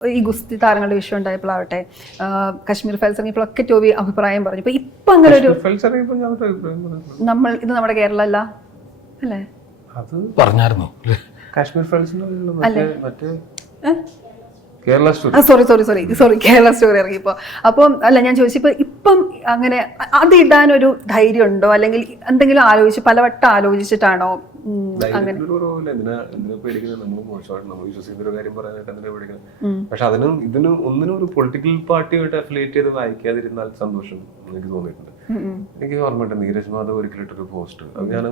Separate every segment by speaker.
Speaker 1: ഈ ഗുസ്തി താരങ്ങളുടെ വിഷയം ഉണ്ടായപ്പോഴാവട്ടെ കശ്മീർ ഫയൽസ് ഇറങ്ങിയപ്പോഴൊക്കെ ടോവി അഭിപ്രായം പറഞ്ഞു. ഇപ്പൊ ഇപ്പൊ അങ്ങനെ ഒരു
Speaker 2: ഫെൽസ്.
Speaker 1: നമ്മൾ ഇത് നമ്മുടെ കേരള അല്ല? അല്ലേ
Speaker 2: അത്
Speaker 3: പറഞ്ഞായിരുന്നു?
Speaker 2: കാശ്മീർ മറ്റേ Kerala story.
Speaker 1: Sorry sorry sorry sorry Kerala story ഇറങ്ങിയപ്പോ. അപ്പം അല്ല ഞാൻ ചോദിച്ചപ്പോ ഇപ്പം അങ്ങനെ അത് ഇടാനൊരു ധൈര്യം ഉണ്ടോ അല്ലെങ്കിൽ എന്തെങ്കിലും ആലോചിച്ച് പലവട്ടം ആലോചിച്ചിട്ടാണോ
Speaker 2: പക്ഷെ അതിനും ഇതിനും ഒന്നിനും ഒരു പൊളിറ്റിക്കൽ പാർട്ടിയായിട്ട് അഫിലിയേറ്റ് ചെയ്ത് വായിക്കാതിരുന്നാൽ സന്തോഷം എനിക്ക് തോന്നിയിട്ടുണ്ട്. എനിക്ക് ഓർമ്മയുണ്ട് നീരജ് മാധവ് ഒരിക്കലിട്ടൊരു പോസ്റ്റ്. അത് ഞാൻ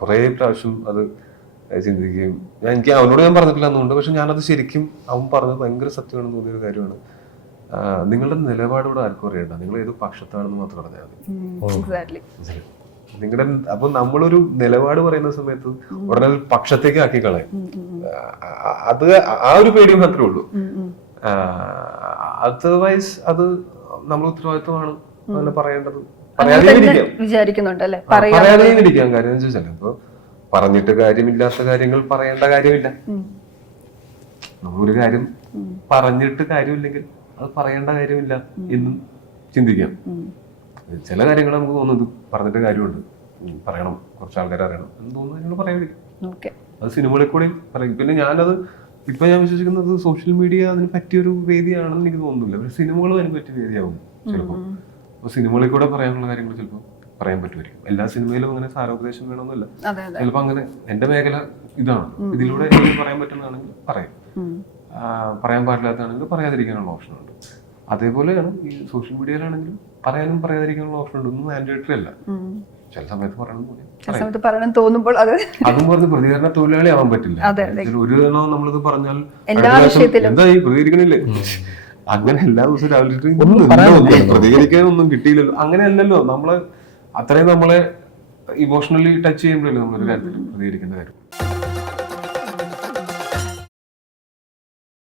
Speaker 2: കുറേ പ്രാവശ്യം അത് ചിന്തിക്കുകയും ഞാൻ എനിക്ക് അവനോട് ഞാൻ പറഞ്ഞിട്ടില്ല എന്നുണ്ട്. പക്ഷെ ഞാനത് ശരിക്കും അവൻ പറഞ്ഞത് ഭയങ്കര സത്യമാണെന്ന് തോന്നിയൊരു കാര്യമാണ്. നിങ്ങളുടെ നിലപാടോട് ആർക്കും അറിയണ്ട. നിങ്ങൾ ഏത് പക്ഷത്താണെന്ന് മാത്രം പറഞ്ഞാൽ മതി. നിങ്ങളുടെ അപ്പൊ നമ്മളൊരു നിലപാട് പറയുന്ന സമയത്ത് ഉടനെ പക്ഷത്തേക്ക് ആക്കി കളയും. അത് ആ ഒരു പേടി മാത്രമേ ഉള്ളൂ. അതർവൈസ് അത് നമ്മൾ ഉത്തരവാദിത്വമാണ് അങ്ങനെ പറയേണ്ടത്.
Speaker 1: വിചാരിക്കുന്നുണ്ട് അല്ലെ
Speaker 2: ആ, ഇരിക്കാം കാര്യം ഇപ്പൊ പറഞ്ഞിട്ട് കാര്യമില്ലാത്ത കാര്യങ്ങൾ പറയേണ്ട കാര്യമില്ല. നമ്മളൊരു കാര്യം പറഞ്ഞിട്ട് കാര്യമില്ലെങ്കിൽ അത് പറയേണ്ട കാര്യമില്ല എന്നും ചിന്തിക്കാം. ചില കാര്യങ്ങൾ നമുക്ക് തോന്നുന്നത് പറഞ്ഞിട്ട് കാര്യമുണ്ട്. പറയണം. കുറച്ച് ആൾക്കാർ അറിയണം എന്ന് തോന്നുന്നു നിങ്ങൾ പറയാതിരിക്കും. അത് സിനിമകളിൽ കൂടെയും പറയും. പിന്നെ ഞാനത് ഇപ്പൊ ഞാൻ വിശ്വസിക്കുന്നത് സോഷ്യൽ മീഡിയ അതിന് പറ്റിയൊരു വേദിയാണെന്ന് എനിക്ക് തോന്നുന്നില്ല. പക്ഷെ സിനിമകളും അതിന് പറ്റിയ വേദിയാവും ചിലപ്പോൾ അപ്പൊ സിനിമകളിൽ കൂടെ പറയാനുള്ള കാര്യങ്ങൾ ചിലപ്പോൾ പറയാൻ പറ്റുമായിരിക്കും. എല്ലാ സിനിമയിലും അങ്ങനെ സാരോപദേശം വേണമെന്നില്ല. ചിലപ്പോൾ അങ്ങനെ എന്റെ മേഖല ഇതാണ്. ഇതിലൂടെ എനിക്ക് പറയാൻ പറ്റുന്നതാണെങ്കിൽ പറയാം. പറയാൻ പാടില്ലാത്തതാണെങ്കിൽ പറയാതിരിക്കാനുള്ള ഓപ്ഷനുണ്ട്. അതേപോലെയാണ് ഈ സോഷ്യൽ മീഡിയയിലാണെങ്കിലും പറയാനും പറയാതിരിക്കാനുള്ള ഓപ്ഷൻ ഉണ്ട്. ഒന്നും മാൻഡേറ്ററി അല്ല. ചില സമയത്ത് പറയണം
Speaker 1: തോന്നുമ്പോൾ അത്
Speaker 2: അതും പറഞ്ഞ് പ്രതികരണ തൊഴിലാളി ആവാൻ പറ്റില്ല. ഒരു തവണ നമ്മളിത് പറഞ്ഞാൽ
Speaker 1: എല്ലാ വിഷയത്തിലും.
Speaker 2: എന്താ ഈ പ്രതികരിക്കണില്ലേ? അങ്ങനെ എല്ലാ ദിവസവും രാവിലെ പ്രതികരിക്കാൻ
Speaker 3: ഒന്നും
Speaker 2: കിട്ടിയില്ലല്ലോ. അങ്ങനെയല്ലല്ലോ നമ്മൾ അത്രയും നമ്മളെ ഇമോഷണലി ടച്ച് ചെയ്യുമ്പോഴല്ലേ നമ്മളൊരു കാര്യത്തിൽ പ്രതികരിക്കേണ്ട കാര്യം.